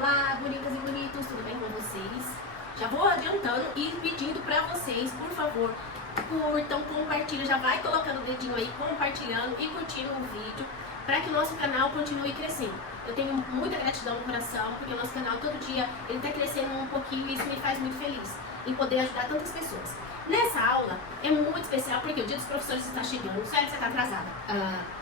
Olá, bonitas e bonitos, tudo bem com vocês? Já vou adiantando e pedindo pra vocês, por favor, curtam, compartilhem, já vai colocando o dedinho aí, compartilhando e curtindo o vídeo, para que o nosso canal continue crescendo. Eu tenho muita gratidão no coração, porque o nosso canal todo dia ele está crescendo um pouquinho e isso me faz muito feliz, em poder ajudar tantas pessoas. Nessa aula é muito especial porque o dia dos professores está chegando. Sério que você está atrasada?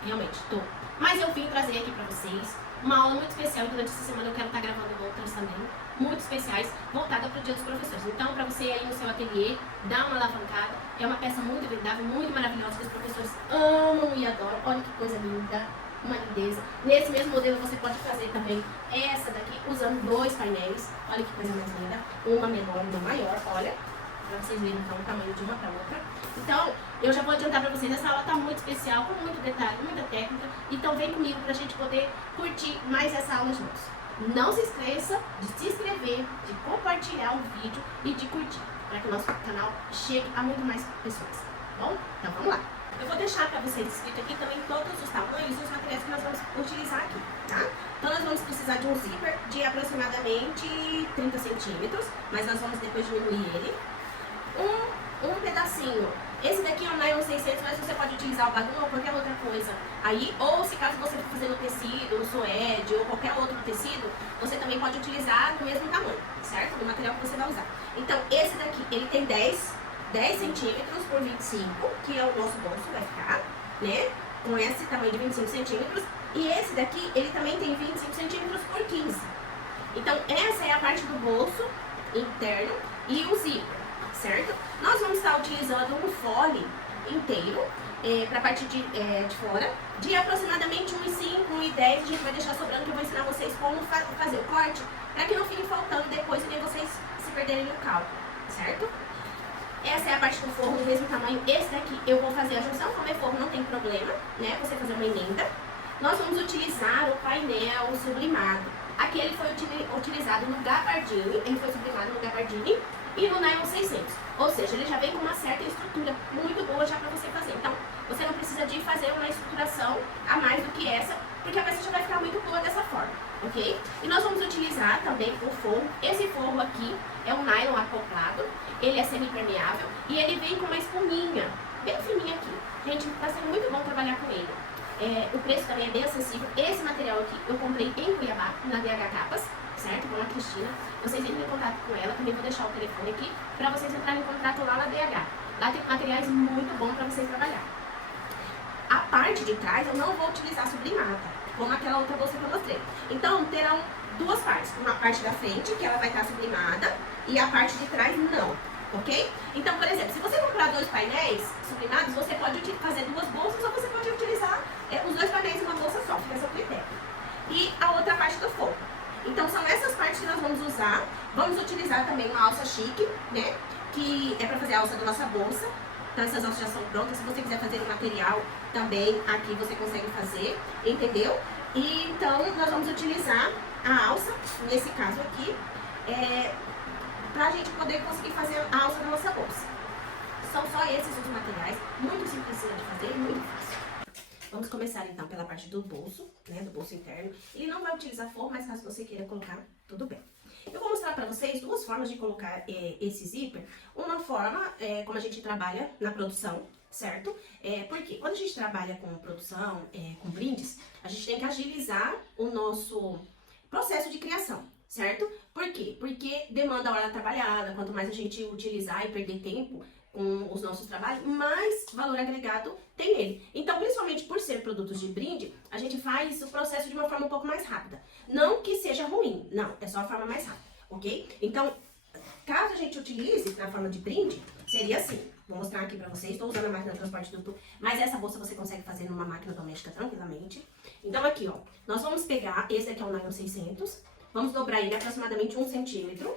Realmente, estou. Mas eu vim trazer aqui para vocês uma aula muito especial. Durante essa semana eu quero estar gravando outras também, muito especiais, voltada para o dia dos professores. Então, para você aí no seu ateliê, dar uma alavancada. É uma peça muito agradável, muito maravilhosa, que os professores amam e adoram. Olha que coisa linda, uma lindeza. Nesse mesmo modelo você pode fazer também essa daqui, usando 2 painéis. Olha que coisa mais linda, uma menor e uma maior, olha. Pra vocês verem então o tamanho de uma para outra. Então, eu já vou adiantar pra vocês, essa aula tá muito especial, com muito detalhe, muita técnica. Então vem comigo pra gente poder curtir mais essa aula juntos. Não se esqueça de se inscrever, de compartilhar o vídeo e de curtir, para que o nosso canal chegue a muito mais pessoas, tá bom? Então vamos lá. Eu vou deixar pra vocês escrito aqui também todos os tamanhos e os materiais que nós vamos utilizar aqui, tá? Então nós vamos precisar de um zíper de aproximadamente 30 centímetros, mas nós vamos depois diminuir ele. Um pedacinho. Esse daqui é um nylon 600, mas você pode utilizar o bagulho ou qualquer outra coisa aí, ou se caso você for fazer no tecido, no suede ou qualquer outro tecido, você também pode utilizar no mesmo tamanho, certo? No material que você vai usar. Então, esse daqui, ele tem 10 centímetros por 25, que é o nosso bolso, vai ficar, né? Com esse tamanho de 25 centímetros. E esse daqui, ele também tem 25 centímetros por 15. Então, essa é a parte do bolso interno e o zíper, certo? Nós vamos estar utilizando um fole inteiro para a parte de fora, de aproximadamente 1,5, 1,10. A gente vai deixar sobrando, que eu vou ensinar vocês como fazer o corte, para que não fique faltando depois e nem vocês se perderem no cálculo, certo? Essa é a parte do forro do mesmo tamanho. Esse daqui eu vou fazer a junção, como é forro não tem problema, né? Você fazer uma emenda. Nós vamos utilizar o painel sublimado. Aqui ele foi utilizado no gabardine, ele foi sublimado no gabardine e no nylon 600. Ou seja, ele já vem com uma certa estrutura muito boa já para você fazer. Então, você não precisa de fazer uma estruturação a mais do que essa, porque a peça já vai ficar muito boa dessa forma, ok? E nós vamos utilizar também o forro. Esse forro aqui é um nylon acoplado, ele é semi-permeável e ele vem com uma espuminha bem fininha aqui. Gente, está sendo muito bom trabalhar com ele. O preço também é bem acessível. Esse material aqui eu comprei em Cuiabá, na DH Capas, certo? Com a Cristina. Vocês entrem em contato com ela, também vou deixar o telefone aqui para vocês entrarem em contato lá na DH. Lá tem materiais muito bons para vocês trabalhar. A parte de trás eu não vou utilizar sublimada, como aquela outra bolsa que eu mostrei. Então terão duas partes, uma parte da frente que ela vai estar sublimada e a parte de trás não, ok? Então, por exemplo, se você comprar 2 painéis sublimados, você pode fazer 2 bolsas ou você pode utilizar os 2 painéis em uma bolsa só, fica a seu critério. E a outra parte do forro. Então são essas partes que nós vamos usar. Vamos utilizar também uma alça chique, né? Que é para fazer a alça da nossa bolsa. Então essas alças já são prontas. Se você quiser fazer o material também, aqui você consegue fazer, entendeu? E então nós vamos utilizar a alça, nesse caso aqui, pra gente poder conseguir fazer a alça da nossa bolsa. São só esses os materiais, muito simples de fazer e muito fácil. Vamos começar então pela parte do bolso, né, do bolso interno. Ele não vai utilizar forro, mas caso você queira colocar, tudo bem. Eu vou mostrar pra vocês 2 formas de colocar esse zíper. Uma forma, como a gente trabalha na produção, certo? Porque quando a gente trabalha com produção, com brindes, a gente tem que agilizar o nosso processo de criação, certo? Por quê? Porque demanda hora trabalhada, quanto mais a gente utilizar e perder tempo com os nossos trabalhos, mais valor agregado tem ele. Então, principalmente por ser produtos de brinde, a gente faz o processo de uma forma um pouco mais rápida. Não que seja ruim, não, é só a forma mais rápida, ok? Então, caso a gente utilize na forma de brinde, seria assim. Vou mostrar aqui pra vocês, estou usando a máquina de transporte duplo, mas essa bolsa você consegue fazer numa máquina doméstica tranquilamente. Então aqui, ó, nós vamos pegar, esse aqui é o nylon 600, vamos dobrar ele aproximadamente 1 centímetro,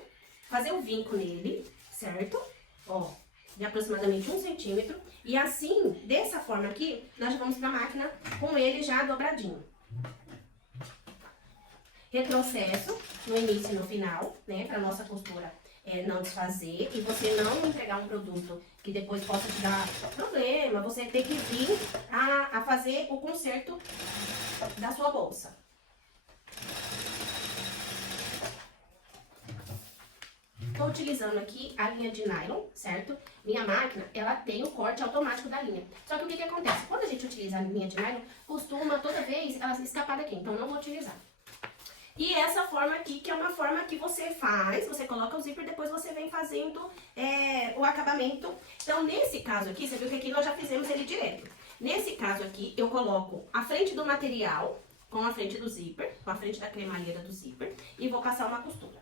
fazer o vinco nele, certo? Ó, de aproximadamente 1 centímetro. E assim, dessa forma aqui, nós já vamos para a máquina com ele já dobradinho. Retrocesso no início e no final, né? Para nossa costura não desfazer. E você não entregar um produto que depois possa te dar problema. Você tem que vir a fazer o conserto da sua bolsa. tô utilizando aqui a linha de nylon, certo? Minha máquina, ela tem o corte automático da linha. Só que o que acontece? Quando a gente utiliza a linha de nylon, costuma toda vez ela escapar daqui, então não vou utilizar. E essa forma aqui, que é uma forma que você faz, você coloca o zíper, depois você vem fazendo o acabamento. Então, nesse caso aqui, você viu que aqui nós já fizemos ele direto. Nesse caso aqui, eu coloco a frente do material com a frente do zíper, com a frente da cremalheira do zíper, e vou passar uma costura.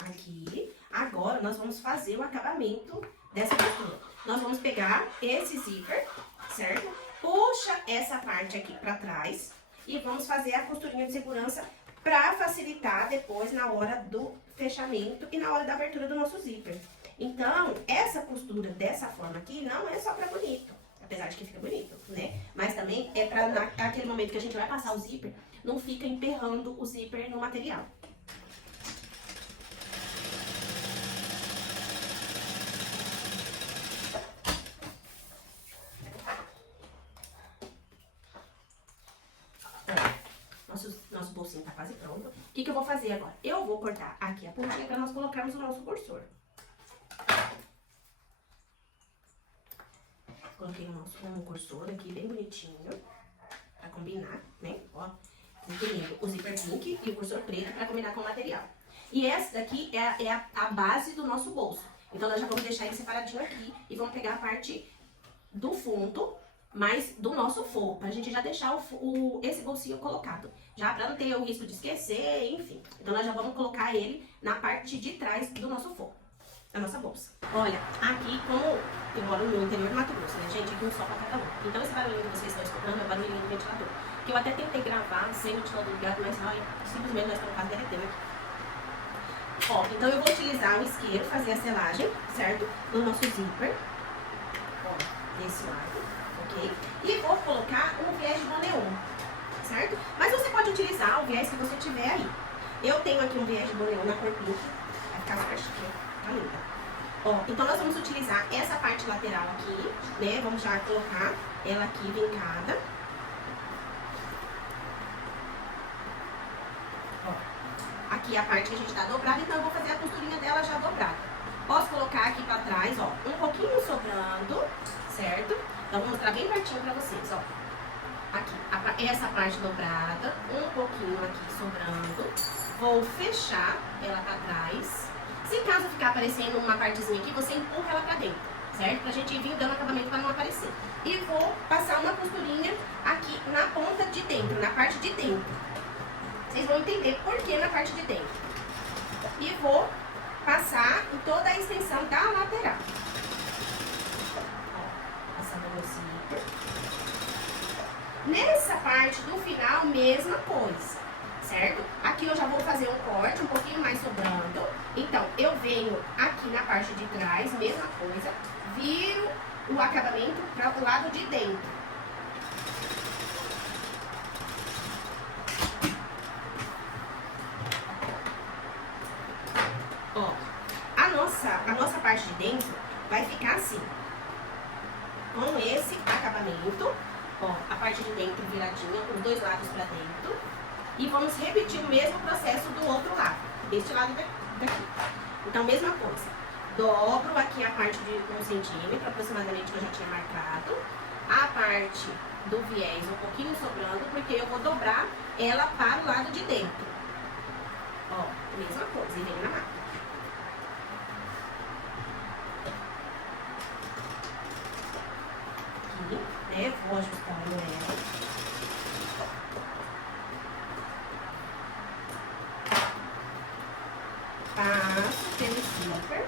Aqui, agora nós vamos fazer o acabamento dessa costura. Nós vamos pegar esse zíper, certo? Puxa essa parte aqui pra trás e vamos fazer a costurinha de segurança pra facilitar depois na hora do fechamento e na hora da abertura do nosso zíper. Então, essa costura dessa forma aqui não é só pra bonito, apesar de que fica bonito, né? Mas também é pra naquele momento que a gente vai passar o zíper, não fica emperrando o zíper no material. Nosso bolsinho tá quase pronto. O que eu vou fazer agora? Eu vou cortar aqui a pontinha para nós colocarmos o nosso cursor. Coloquei o nosso cursor aqui bem bonitinho, pra combinar, né? Ó, entendendo o zíper pink e o cursor preto pra combinar com o material. E essa daqui é a base do nosso bolso. Então, nós já vamos deixar ele separadinho aqui e vamos pegar a parte do fundo, mas do nosso forro, pra gente já deixar esse bolsinho colocado. Já pra não ter o risco de esquecer, enfim. Então, nós já vamos colocar ele na parte de trás do nosso forro, da nossa bolsa. Olha, aqui como eu moro no interior do Mato Grosso, né, gente? Aqui um sol pra cada um. Então, esse barulhinho que vocês estão escutando é o barulhinho do ventilador. Que eu até tentei gravar sem o ventilador ligado, mas olha, simplesmente nós estamos quase derretendo aqui. Ó, então eu vou utilizar o isqueiro, fazer a selagem, certo? Do nosso zíper. Ó, desse lado. E vou colocar um viés de boneon, certo? Mas você pode utilizar o viés que você tiver aí. Eu tenho aqui um viés de boneon na cor pink, vai ficar super chique, tá linda. Ó, então nós vamos utilizar essa parte lateral aqui, né? Vamos já colocar ela aqui vincada. Ó, aqui a parte que a gente tá dobrada, então eu vou fazer a costurinha dela já dobrada. Posso colocar aqui pra trás, ó, um pouquinho sobrando, certo? Então, vou mostrar bem pertinho pra vocês, ó. Aqui, essa parte dobrada, um pouquinho aqui sobrando. Vou fechar ela pra trás. Se caso ficar aparecendo uma partezinha aqui, você empurra ela pra dentro, certo? Pra gente vir dando acabamento pra não aparecer. E vou passar uma costurinha aqui na ponta de dentro, na parte de dentro. Vocês vão entender por que na parte de dentro. E vou passar em toda a extensão da lateral. Nessa parte do final, mesma coisa, certo? Aqui eu já vou fazer um corte, um pouquinho mais sobrando. Então, eu venho aqui na parte de trás, mesma coisa, viro o acabamento para o lado de dentro. Ó, a nossa parte de dentro vai ficar assim, com esse acabamento. Ó, a parte de dentro viradinha, os dois lados pra dentro. E vamos repetir o mesmo processo do outro lado, deste lado daqui. Então, mesma coisa. Dobro aqui a parte de 1 centímetro, aproximadamente, que eu já tinha marcado. A parte do viés um pouquinho sobrando, porque eu vou dobrar ela para o lado de dentro. Ó, mesma coisa, e vem na máquina. Né? Vou ajustando ela. Passo pelo zíper.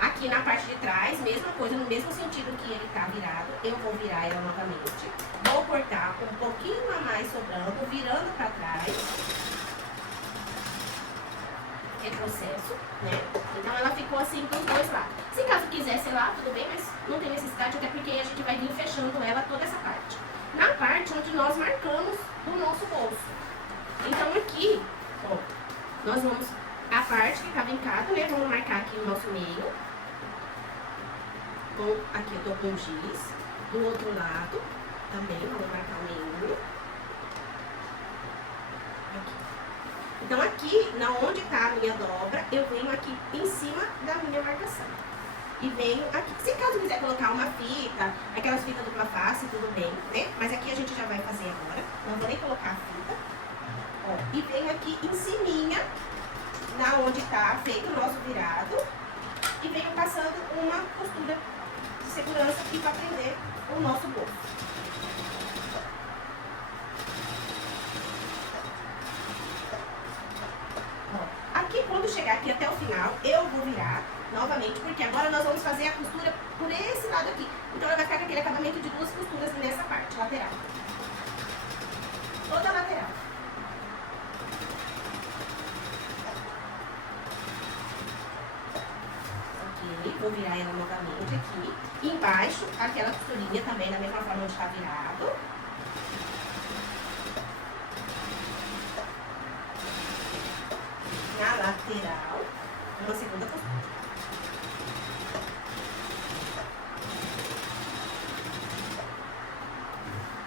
Aqui na parte de trás, mesma coisa, no mesmo sentido que ele tá virado, eu vou virar ela novamente. Vou cortar um pouquinho a mais sobrando, virando pra trás. Retrocesso, né? Então ela ficou assim dos dois lados. Se caso quiser selar, tudo bem, mas não tem necessidade, até porque a gente vai vir fechando ela toda essa parte. Na parte onde nós marcamos o nosso bolso. Então aqui, ó, nós vamos, a parte que tá vincada, né? Vamos marcar aqui o nosso meio. aqui eu tô com giz. Do outro lado, também, vamos marcar o meio. Aqui. Então, aqui, na onde tá a minha dobra, eu venho aqui em cima da minha marcação. E venho aqui. Se caso quiser colocar uma fita, aquelas fitas dupla face, tudo bem, né? Mas aqui a gente já vai fazer agora. Não vou nem colocar a fita. Ó, e venho aqui em ciminha, na onde tá feito o nosso virado. E venho passando uma costura de segurança aqui para prender o nosso bolso. Ó, aqui, quando chegar aqui até o final, eu vou virar novamente, porque agora nós vamos fazer a costura por esse lado aqui. Então ela vai ficar com aquele acabamento de duas costuras nessa parte lateral. Toda a lateral. Ok, vou virar ela novamente aqui. E embaixo, aquela costurinha também, da mesma forma onde está virado. Na lateral, uma segunda costura.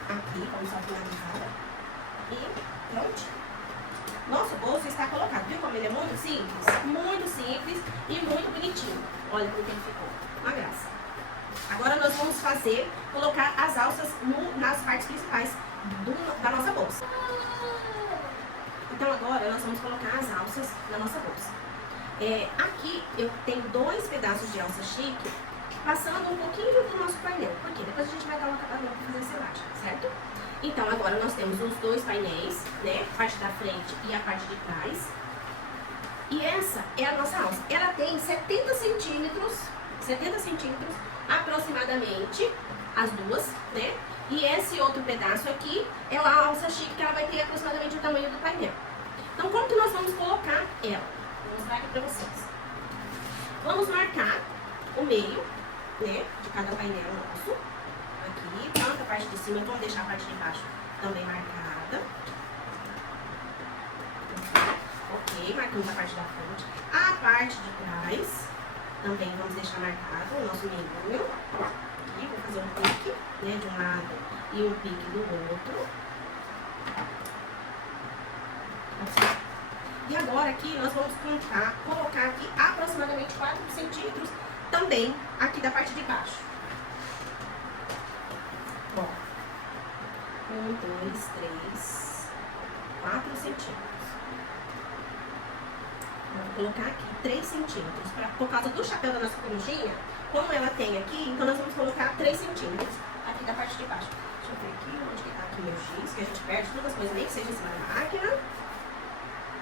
Aqui, vamos só finalizar. E pronto. Nosso bolso está colocado. Viu como ele é muito simples? Muito simples e muito bonitinho. Olha como que ele ficou. Uma graça. Agora nós vamos colocar as alças nas partes principais da nossa bolsa. Então agora nós vamos colocar as alças na nossa bolsa. Aqui eu tenho 2 pedaços de alça chique, passando um pouquinho do nosso painel. Porque depois a gente vai dar um acabamento para fazer a selagem, certo? Então agora nós temos os 2 painéis, né? A parte da frente e a parte de trás. E essa é a nossa alça. Ela tem 70 centímetros aproximadamente, as duas, né? E esse outro pedaço aqui é a alça chique, que ela vai ter aproximadamente o tamanho do painel. Então, como que nós vamos colocar ela? Vou mostrar aqui pra vocês. Vamos marcar o meio, né, de cada painel nosso. Aqui, tanto a parte de cima, vamos deixar a parte de baixo também marcada. Ok, marcamos a parte da frente. A parte de trás, também vamos deixar marcado o nosso meio. Aqui, vou fazer um pique, né, de um lado e um pique do outro. Assim. E agora aqui nós vamos colocar aqui aproximadamente 4 centímetros também aqui da parte de baixo. Ó, 1, 2, 3, 4 centímetros. Vou colocar aqui 3 centímetros, por causa do chapéu da nossa corujinha, como ela tem aqui, então nós vamos colocar 3 centímetros aqui da parte de baixo. Deixa eu ver aqui onde que tá aqui meu giz, que a gente perde todas as coisas, nem que seja em cima da máquina.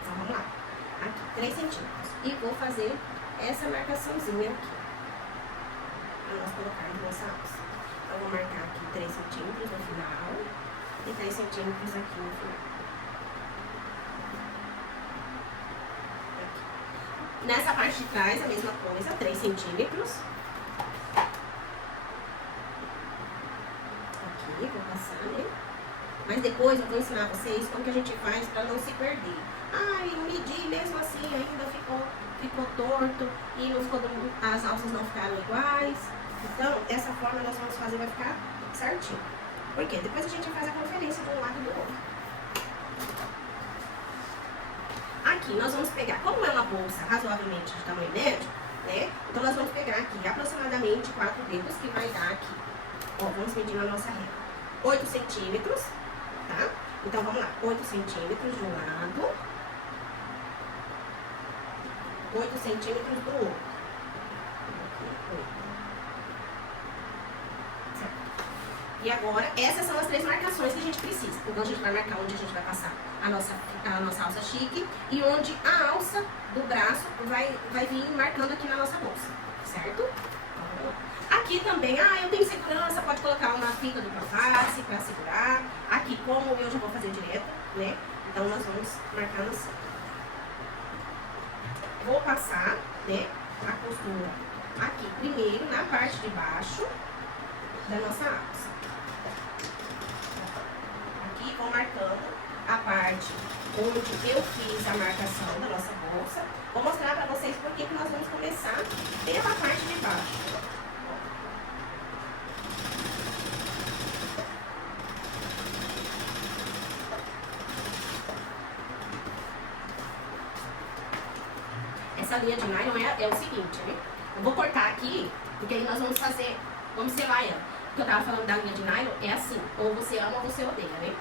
Então vamos lá. Aqui, 3 centímetros. E vou fazer essa marcaçãozinha aqui, para nós colocarmos nossa alça. Então vou marcar aqui 3 centímetros no final e 3 centímetros aqui no final. Nessa parte de trás, a mesma coisa, 3 centímetros. Aqui, vou passar, né? Mas depois eu vou ensinar vocês como que a gente faz para não se perder. Ah, eu medi, mesmo assim ainda ficou torto e não ficou, as alças não ficaram iguais. Então, dessa forma nós vamos fazer, vai ficar certinho. Por quê? Depois a gente faz a conferência de um lado e do outro. Aqui nós vamos pegar, como é uma bolsa razoavelmente de tamanho médio, né? Então nós vamos pegar aqui aproximadamente 4 dedos, que vai dar aqui. Ó, vamos medir na nossa régua. 8 centímetros, tá? Então vamos lá, 8 centímetros de um lado, 8 centímetros do outro. Aqui, 8. Certo? E agora, essas são as 3 marcações que a gente precisa. Então a gente vai marcar onde a gente vai passar a nossa alça chique e onde a alça do braço vai vir marcando aqui na nossa bolsa, certo? Aqui também, eu tenho segurança, pode colocar uma fita dupla face para segurar. Aqui, como eu já vou fazer direto, né? Então nós vamos marcar no centro. Vou passar, né, a costura aqui primeiro na parte de baixo da nossa alça. Aqui vou marcando a parte onde eu fiz a marcação da nossa bolsa. Vou mostrar para vocês por que nós vamos começar pela parte de baixo. linha de nylon é o seguinte, né? Eu vou cortar aqui, porque aí nós vamos selar ela. O que eu tava falando da linha de nylon é assim, ou você ama ou você odeia, né?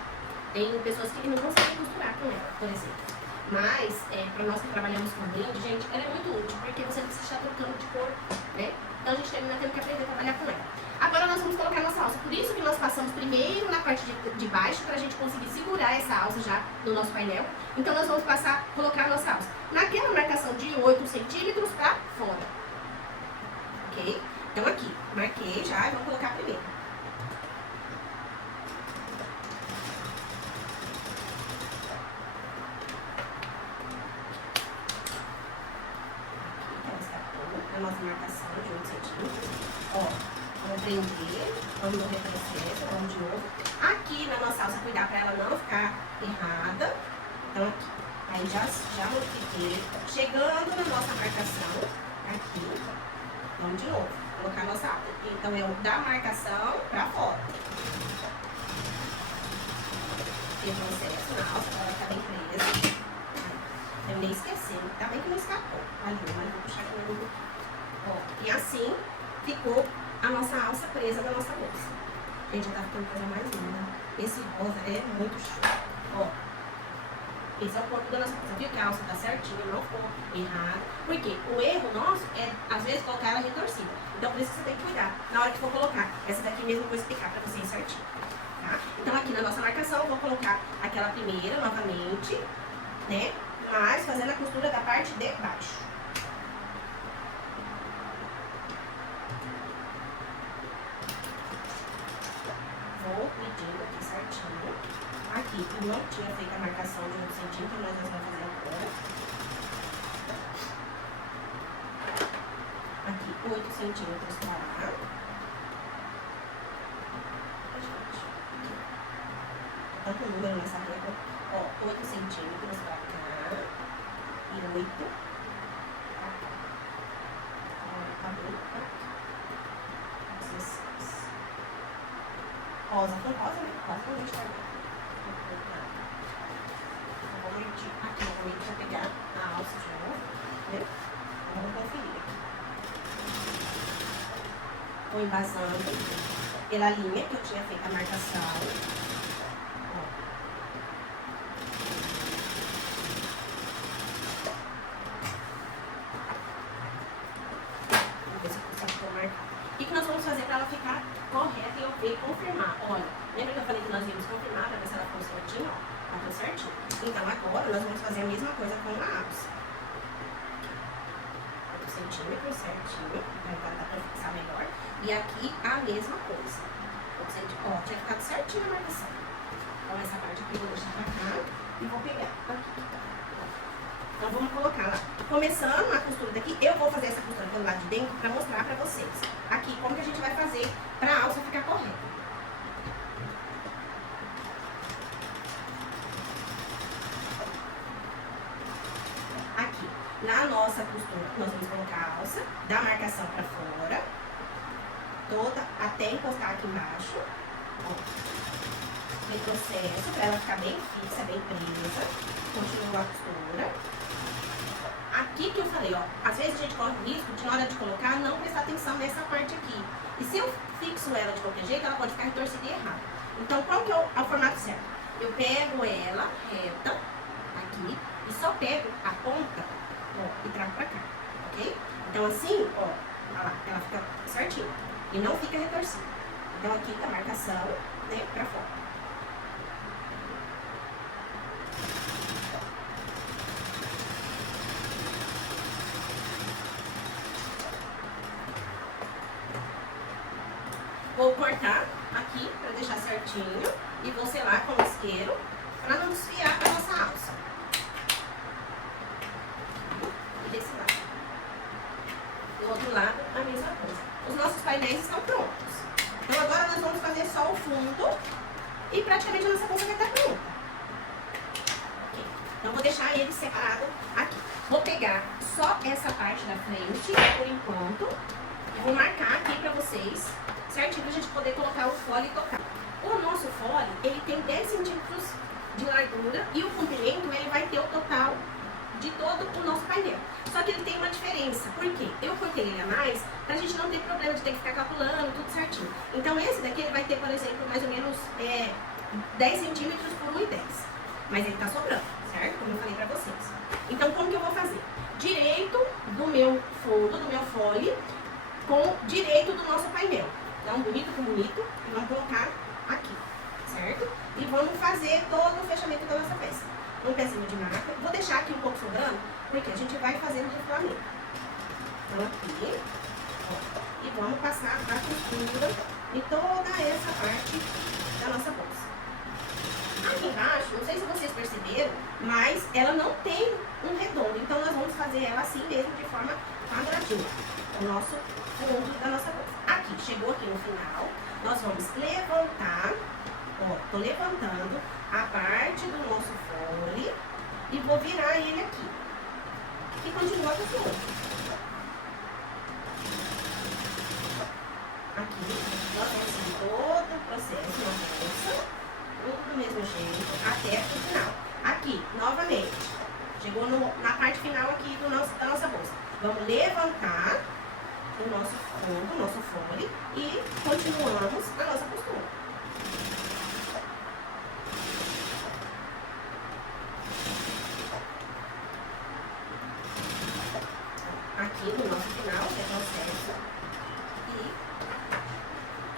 Tem pessoas que não conseguem costurar com ela, por exemplo. Mas, para nós que trabalhamos com brinde, gente, ela é muito útil, porque você não precisa estar trocando de cor, né? Então a gente termina tendo que aprender a trabalhar com ela. Agora nós vamos colocar nossa alça. Por isso que nós passamos primeiro na parte de baixo, para a gente conseguir segurar essa alça já no nosso painel. Então nós vamos colocar a nossa alça naquela marcação de 8 centímetros para fora. Ok? Então aqui, marquei já e vou colocar primeiro. A nossa marcação de 8 centímetros. Ó, vamos prender, vamos no retrocesso, vamos de novo. Aqui na nossa alça, cuidar para ela não ficar errada. Então aqui, aí já modifiquei. Chegando na nossa marcação, aqui, vamos de novo, colocar a nossa alça. Então é da marcação para fora. Retrocesso na alça, para ela ficar bem presa. Eu nem esqueci, tá bem que não escapou. Ali, mas vou puxar aqui no... Ó, e assim ficou a nossa alça presa da nossa bolsa. Gente, já tá ficando coisa mais linda. Esse rosa é muito show. Ó, esse é o corpo da nossa bolsa. Viu que a alça tá certinha, não ficou errada. Por quê? O erro nosso é, às vezes, colocar ela retorcida. Então, por isso que você tem que cuidar na hora que for colocar. Essa daqui mesmo eu vou explicar pra vocês certinho. Tá? Então, aqui na nossa marcação, eu vou colocar aquela primeira novamente, né? Mas fazendo a costura da parte de baixo. Vou medindo aqui certinho. Aqui, eu não tinha feito a marcação de 1 centímetro, mas nós vamos fazer agora. Aqui, 8 centímetros para lá. Tanto número nessa régua. Ó, 8 centímetros para cá. E 8 para cá. Agora, tá bem pra cá. 16. Rosa com rosa, né? Rosa com gente também. Eu vou medir aqui novamente para pegar a alça de novo, né? Vamos conferir aqui. Vou embasando pela linha que eu tinha feito a marcação. Ó. Vamos ver se eu consigo marcar. O que nós vamos fazer para ela ficar correta e eu ver, confirmar? Olha, lembra que eu falei que nós íamos confirmar para ver se ela ficou certinho? Ó, ficou certinho. Então agora nós vamos fazer a mesma coisa com a alça. 8 centímetros certinho, para dar para fixar melhor. E aqui a mesma coisa. Ó, tinha ficado certinho a marcação. Então essa parte aqui eu vou deixar para cá e vou pegar aqui. Então vamos colocar lá. Começando a costura daqui, eu vou fazer essa costura pelo lado de dentro para mostrar para vocês aqui como que a gente vai fazer para a alça ficar correta. Aqui, na nossa costura, nós vamos colocar a alça da marcação para fora, toda até encostar aqui embaixo. Ó. Retrocesso para ela ficar bem fixa, bem presa. Continua a costura. Aqui que eu falei, ó, às vezes a gente corre o risco de, na hora de colocar, não prestar atenção nessa parte aqui. E se eu fixo ela de qualquer jeito, ela pode ficar retorcida e errada. Então, qual que é o formato certo? Eu pego ela reta, aqui, e só pego a ponta, ó, e trago pra cá, ok? Então, assim, ó, olha lá, ela fica certinha. E não fica retorcida. Então, aqui tá a marcação, né, pra fora. Vou cortar aqui para deixar certinho e vou selar com o isqueiro para não desfiar a nossa alça. E desse lado. Do outro lado, a mesma coisa. Os nossos painéis estão prontos. Então agora nós vamos fazer só o fundo e praticamente a nossa bolsa vai estar pronta. Okay. Então vou deixar ele separado aqui. Vou pegar só essa parte da frente por enquanto e vou marcar aqui para vocês, certinho, pra gente poder colocar o fole e tocar. O nosso fole, ele tem 10 centímetros de largura e o comprimento, ele vai ter o total de todo o nosso painel. Só que ele tem uma diferença, porque eu cortei ele a mais pra gente não ter problema de ter que ficar calculando tudo certinho. Então esse daqui ele vai ter, por exemplo, mais ou menos 10 centímetros por 1,10. Mas ele tá sobrando, certo? Como eu falei pra vocês. Então como que eu vou fazer? Direito do meu fundo, do meu fole, com direito do nosso painel. Então bonito com bonito, e vamos colocar aqui, certo? E vamos fazer todo o fechamento da nossa peça. Um pezinho de marca. Vou deixar aqui um pouco sobrando, porque a gente vai fazer o refilamento. Então aqui, ó, e vamos passar a costura em toda essa parte da nossa bolsa. Aqui embaixo, não sei se vocês perceberam, mas ela não tem um redondo. Então nós vamos fazer ela assim mesmo, de forma quadradinha. O nosso fundo da nossa bolsa. Aqui, chegou aqui no final, nós vamos levantar, ó, tô levantando a parte do nosso fole e vou virar ele aqui. E continua com o fundo. Aqui, nós vamos seguir todo o processo na bolsa, tudo do mesmo jeito, até o final. Aqui, novamente, chegou na parte final aqui da nossa bolsa. Vamos levantar o nosso fundo, o nosso fole, e continuamos a nossa costura. Aqui no nosso final, retrocesso, e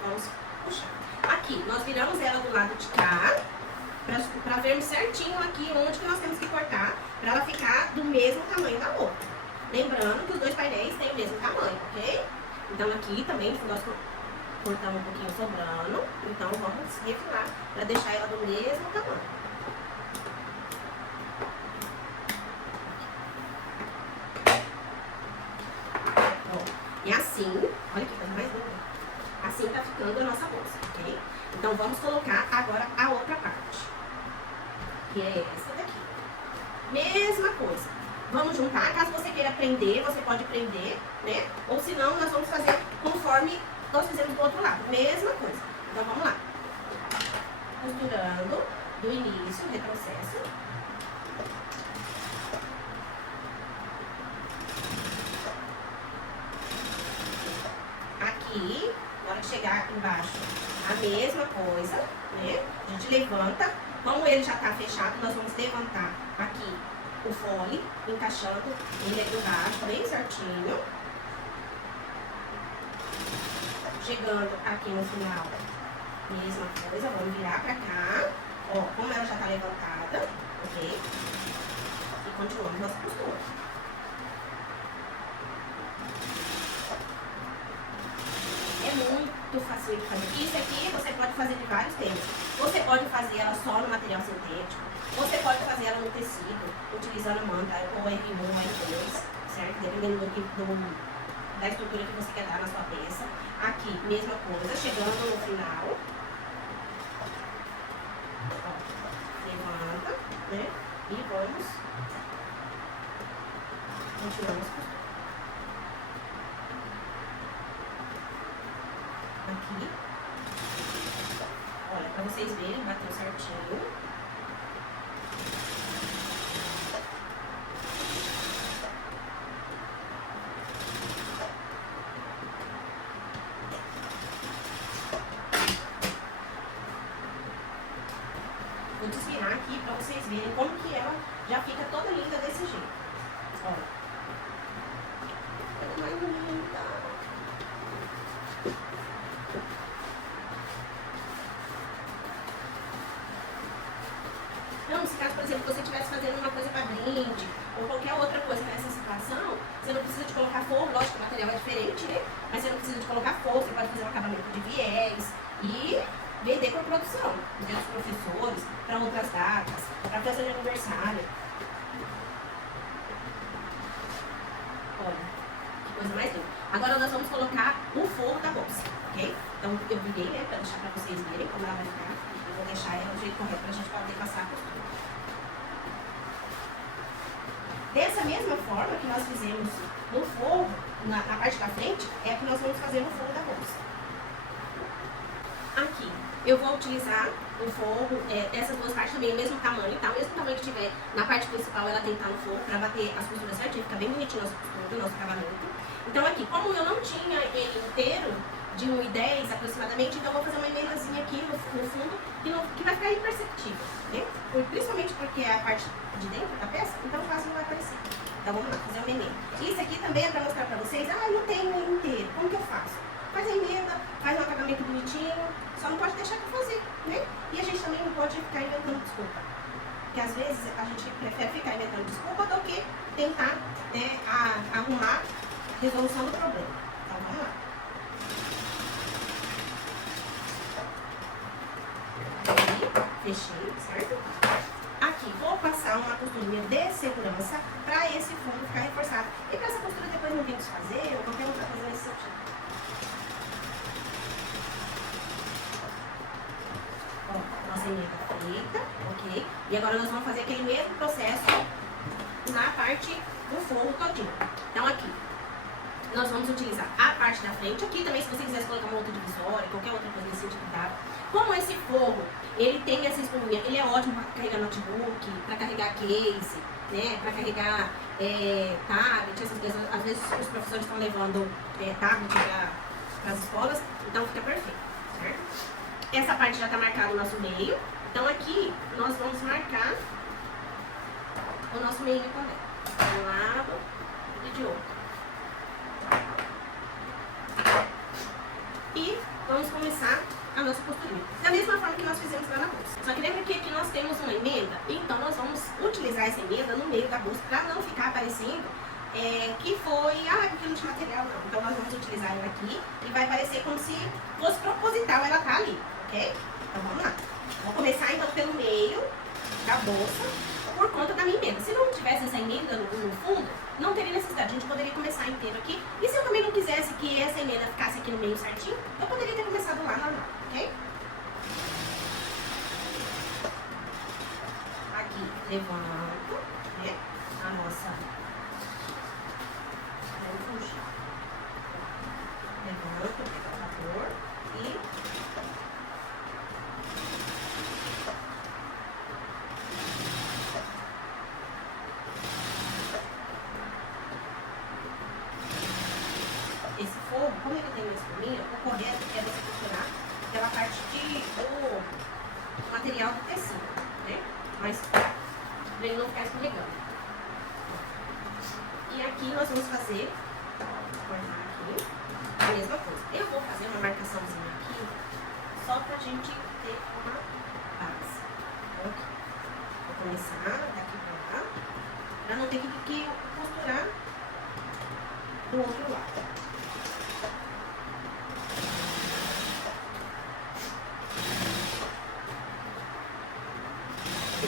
vamos puxar. Aqui, nós viramos ela do lado de cá, para vermos certinho aqui onde que nós temos que cortar, para ela ficar do mesmo tamanho da outra. Lembrando que os dois painéis têm o mesmo tamanho, ok? Então aqui também nós cortamos um pouquinho sobrando, então vamos refilar para deixar ela do mesmo tamanho. Ó, e assim, olha que coisa mais linda. Assim tá ficando a nossa bolsa, ok? Então vamos colocar agora a outra parte, que é essa daqui. Mesma coisa. Vamos juntar, caso você queira prender, você pode prender, né? Ou se não, nós vamos fazer conforme nós fizemos do outro lado. Mesma coisa. Então, vamos lá. Costurando do início, retrocesso. Aqui, na hora de chegar aqui embaixo, a mesma coisa, né? A gente levanta. Como ele já tá fechado, nós vamos levantar aqui o fole, encaixando ele aqui embaixo, bem certinho. Chegando aqui no final, mesma coisa, vamos virar pra cá. Ó, como ela já tá levantada, ok? E continuamos nossa costura. É muito fácil de fazer. Isso aqui você pode fazer de vários temas. Você pode fazer ela só no material sintético. Você pode fazer ela no tecido, utilizando a manta ou R1 ou R2, certo? Dependendo da estrutura que você quer dar na sua peça. Aqui, mesma coisa, chegando no final. Ó, levanta, né? E vamos. Continuamos costurando. Aqui. Olha, pra vocês verem, bateu certinho. Vou desvirar aqui pra vocês verem como que ela já fica toda linda desse jeito. Olha. Ela é mais linda. Então, se caso, por exemplo, você estivesse fazendo uma coisa para brinde ou qualquer outra coisa nessa situação, você não precisa de colocar forro, lógico que o material é diferente, né? Mas você não precisa de colocar forro, você pode fazer um acabamento de viés e vender por produção, vender os professores, para outras datas, para festa de aniversário. Olha, que coisa mais linda. Agora nós vamos colocar o forro da bolsa, ok? Então eu virei, né, para deixar para vocês verem como ela vai ficar. Eu vou deixar ela do jeito correto para a gente poder passar a costura. Dessa mesma forma que nós fizemos no forro, na parte da frente, é que nós vamos fazer no forro da bolsa. Aqui, eu vou utilizar o fogo, essas duas partes também é o mesmo tamanho, tá? O mesmo tamanho que tiver na parte principal, ela tem que estar no fogo pra bater as costuras certinho, fica bem bonitinho nosso costura, nosso acabamento. Então aqui, como eu não tinha ele inteiro, de 1,10 aproximadamente, então eu vou fazer uma emendazinha aqui no fundo, que vai ficar imperceptível, né? Principalmente porque é a parte de dentro da peça, então quase não vai aparecer. Então vamos lá, fazer uma emenda. Isso aqui também é pra mostrar pra vocês, eu não tenho ele inteiro, como que eu faço? Faz a emenda, faz um acabamento bonitinho, só não pode deixar de fazer, né? E a gente também não pode ficar inventando desculpa. Porque às vezes a gente prefere ficar inventando desculpa do que tentar, né, arrumar a resolução do problema. Então vamos lá. Fechei, certo? Aqui, vou passar uma costurinha de segurança para esse fundo ficar reforçado. E para essa costura depois não tem que desfazer, ou qualquer outra coisa nesse sentido. Ó, nossa emenda feita, ok? E agora nós vamos fazer aquele mesmo processo na parte do forro todinho. Então aqui, nós vamos utilizar a parte da frente. Aqui também, se você quiser colocar uma outra divisória, qualquer outra coisa nesse sentido, dá. Como esse forro, ele tem essa espuminha, ele é ótimo para carregar notebook, para carregar case, né, para carregar tablet, essas coisas. Às vezes os professores estão levando tablet para as escolas, então fica perfeito, certo? Essa parte já está marcada o nosso meio, então aqui nós vamos marcar o nosso meio também, de um lado e de outro. E vamos começar a nossa costurinha. Da mesma forma que nós fizemos lá na bolsa. Só que lembra que aqui nós temos uma emenda? Então nós vamos utilizar essa emenda no meio da bolsa para não ficar aparecendo que foi, porque não tinha material não. Então nós vamos utilizar ela aqui e vai parecer como se fosse proposital ela tá ali, ok? Então vamos lá. Vou começar então pelo meio da bolsa por conta da minha emenda. Se não tivesse essa emenda no fundo, não teria necessidade. A gente poderia começar inteiro aqui. E se eu também não quisesse que essa emenda ficasse aqui no meio certinho, eu poderia ter começado lá normal, ok? Aqui, levanto, né, a nossa... Levanto, pego o vapor e... Esse forro, como ele tem uma espuminha, o correto é você costurar pela parte do material do tecido, né? Mas para ele não ficar escorregando. E aqui nós vamos fazer, cortar aqui, a mesma coisa. Eu vou fazer uma marcaçãozinha aqui, só pra gente ter uma base. Ok? Vou começar daqui pra lá, pra não ter que costurar do outro lado.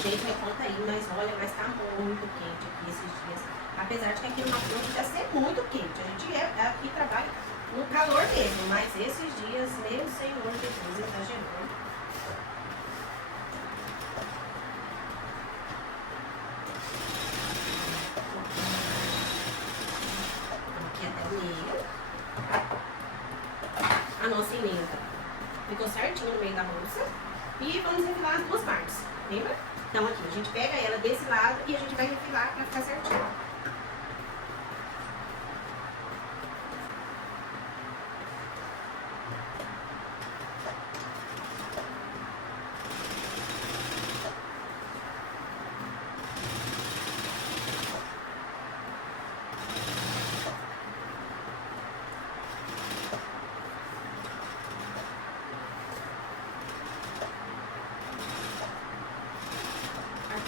Gente, me conta aí, mas olha, mas tá muito quente aqui esses dias. Apesar de que aqui no Mato Grosso vai ser muito quente. A gente aqui trabalha no calor mesmo, mas esses dias, meu Senhor Jesus, exagerou. Aqui até o meio. A nossa emenda ficou certinho no meio da bolsa. E vamos refilar as duas partes, lembra? Então aqui, a gente pega ela desse lado e a gente vai refilar pra ficar certinho.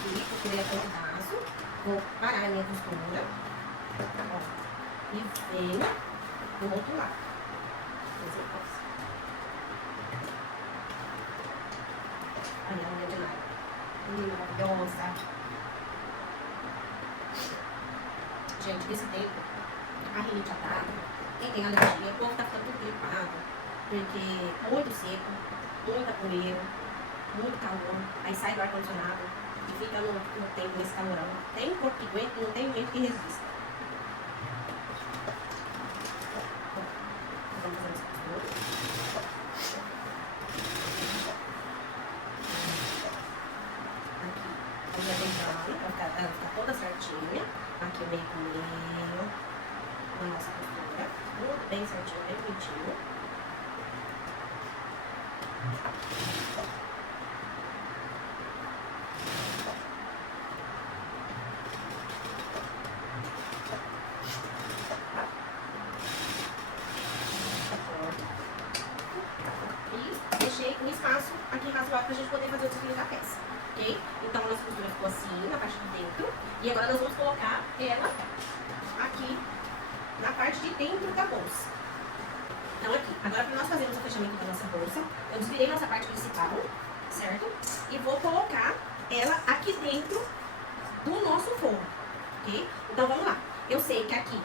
Vou tirar um pedaço, vou parar a minha costura, ó, e venho do outro lado. Olha a unha de lado. Maravilhosa. Gente, nesse tempo, a rinite ataca, quem tem alergia, o povo tá ficando tudo gripado, porque muito seco, muita poeira, muito calor, aí sai do ar-condicionado. E fica no tempo nesse calorão. Tem corpo que aguenta, não tem gente que resista. Vamos fazer essa costura. nossa costura. Tudo bem certinho, bem bonitinho. E deixei um espaço aqui razoável pra gente poder fazer o desfile da peça, ok? Então a nossa costura ficou assim, na parte de dentro. E agora nós vamos colocar ela aqui na parte de dentro da bolsa. Então aqui, agora para nós fazermos o fechamento da nossa bolsa, eu desvirei nossa parte principal, certo? E vou colocar ela aqui dentro do nosso forro, ok? Então vamos lá. Eu sei que aqui,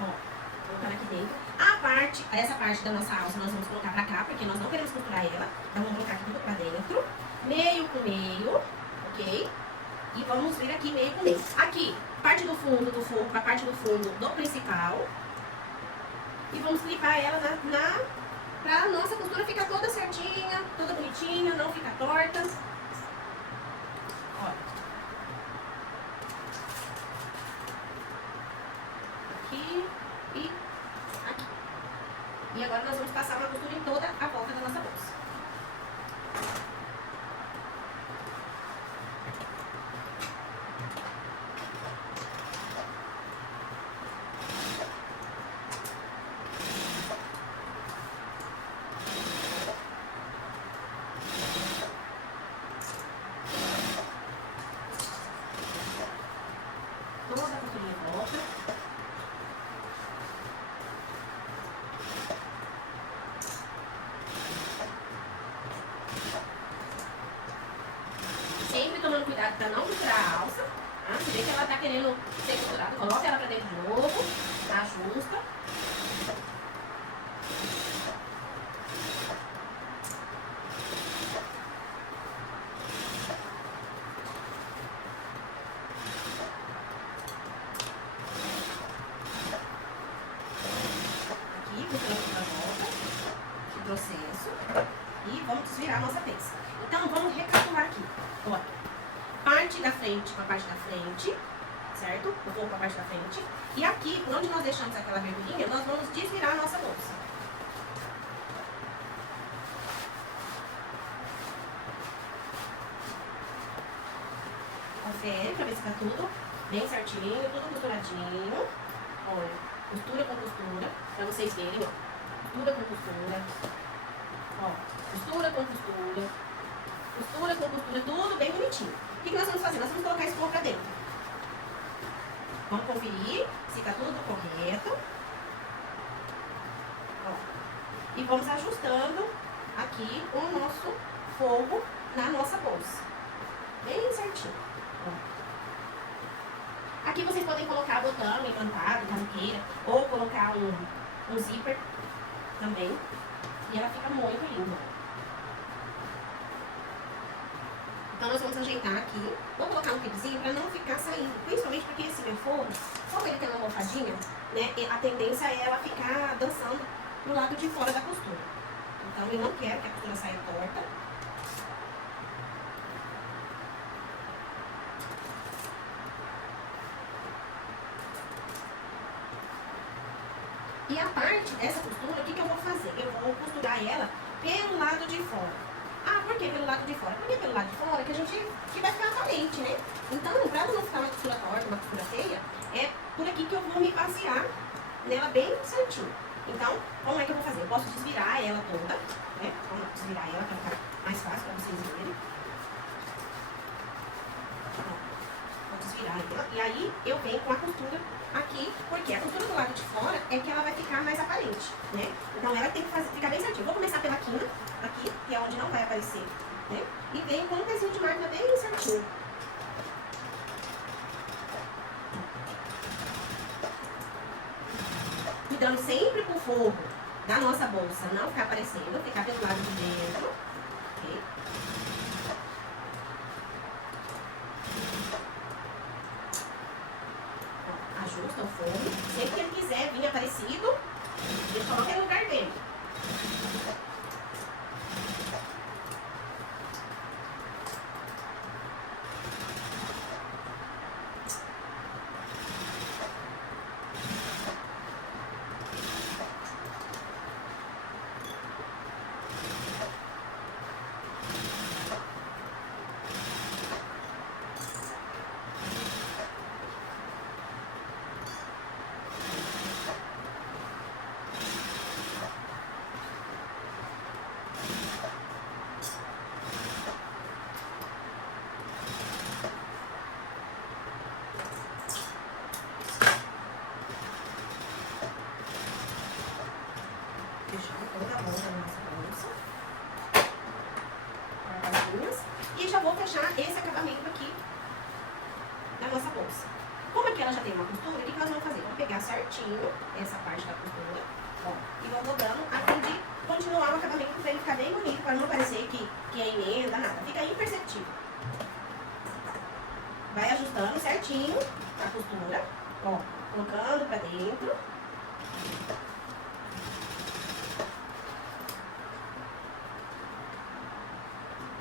ó, colocando aqui dentro, essa parte da nossa alça nós vamos colocar pra cá, porque nós não queremos costurar ela. Então vamos colocar aqui tudo pra dentro, meio com meio, ok? E vamos vir aqui meio com meio. Aqui, parte do fundo do forro pra parte do fundo do principal. E vamos clipar ela pra a nossa costura ficar toda certinha, toda bonitinha, não ficar torta. Olha. Aqui e aqui. E agora nós vamos passar uma costura em toda a volta da nossa bolsa. Toda a costurinha em volta. Sempre tomando cuidado para não costurar a alça. Tá? Se vê que ela tá querendo ser costurada, coloca ela para dentro de novo, ajusta. Processo e vamos desvirar a nossa peça. Então vamos recapitular aqui. Ó, parte da frente com a parte da frente, certo? O forro com a parte da frente. E aqui, por onde nós deixamos aquela vermelhinha, nós vamos desvirar a nossa bolsa. Confere pra ver se tá tudo bem certinho, tudo costuradinho. Olha, costura com costura, pra vocês verem, ó. Costura com costura, ó, costura com costura, costura com costura, tudo bem bonitinho. O que nós vamos fazer? Nós vamos colocar esse forro pra dentro. Vamos conferir se tá tudo correto. Ó, e vamos ajustando aqui o nosso forro na nossa bolsa. Bem certinho. Ó. Aqui vocês podem colocar botão imantado, caso queira, ou colocar um zíper também, e ela fica muito linda. Então nós vamos ajeitar aqui. Vou colocar um clipezinho para não ficar saindo, principalmente porque esse meu forro, como ele tem uma almofadinha, né, a tendência é ela ficar dançando pro lado de fora da costura. Então eu não quero que a costura saia torta. E a parte dessa costura, o que eu vou fazer? Eu vou costurar ela pelo lado de fora. Ah, por que pelo lado de fora? Porque pelo lado de fora que vai ficar aparente, né? Então, pra ela não ficar uma costura torta, uma costura feia, é por aqui que eu vou me basear nela bem certinho. Então, como é que eu vou fazer? Eu posso desvirar ela toda, né? Vamos desvirar ela pra ficar mais fácil pra vocês verem. Vou desvirar ela. E aí, eu venho com a costura aqui, porque a costura do lado de fora é que ela vai ficar mais aparente, né? Então ela tem que ficar bem certinho. Vou começar pela quina, aqui, que é onde não vai aparecer, né? E venho com um pezinho de máquina bem certinho. Cuidando sempre com o forro da nossa bolsa não ficar aparecendo, ficar pelo lado de dentro, ok? Ajusta o forro. Sempre que ele quiser vir aparecido, ele coloca no lugar dele. fechando toda a bolsa da nossa bolsa. E já vou fechar esse acabamento aqui da nossa bolsa. Como aqui ela já tem uma costura, o que nós vamos fazer? Vamos pegar certinho essa parte da costura, ó, e vou rodando a fim de continuar o acabamento para ele ficar bem bonito, para não parecer que é emenda, nada. Fica imperceptível. Vai ajustando certinho a costura, ó, colocando para dentro.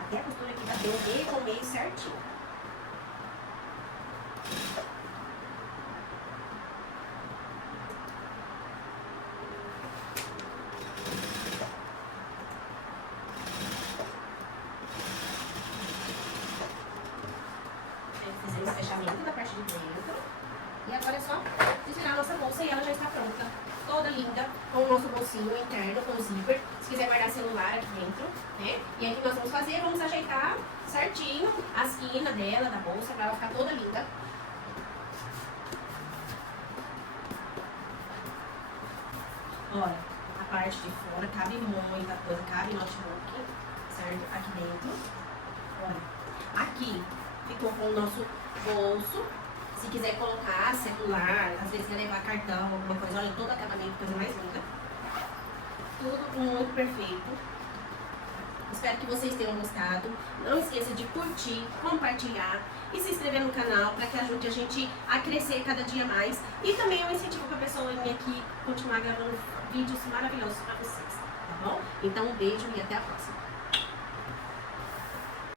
Até a costura aqui bater o meio com o meio certinho. Fizemos o fechamento da parte de dentro. E agora é só tirar a nossa bolsa e ela já está pronta. Toda linda, com o nosso bolsinho interno, com o zíper. Se quiser guardar celular aqui dentro, né? E aí o que nós vamos fazer? Vamos ajeitar certinho a esquina dela, da bolsa, para ela ficar toda linda. Olha, a parte de fora cabe muita coisa, cabe notebook, certo? Aqui dentro. Olha, aqui ficou com o nosso bolso. Se quiser colocar celular, às vezes quer levar cartão, alguma coisa, olha, todo acabamento, coisa mais linda. Tudo muito perfeito. Espero que vocês tenham gostado. Não esqueça de curtir, compartilhar e se inscrever no canal para que ajude a gente a crescer cada dia mais. E também é um incentivo para a pessoa vir aqui continuar gravando vídeos maravilhosos para vocês, tá bom? Então um beijo e até a próxima.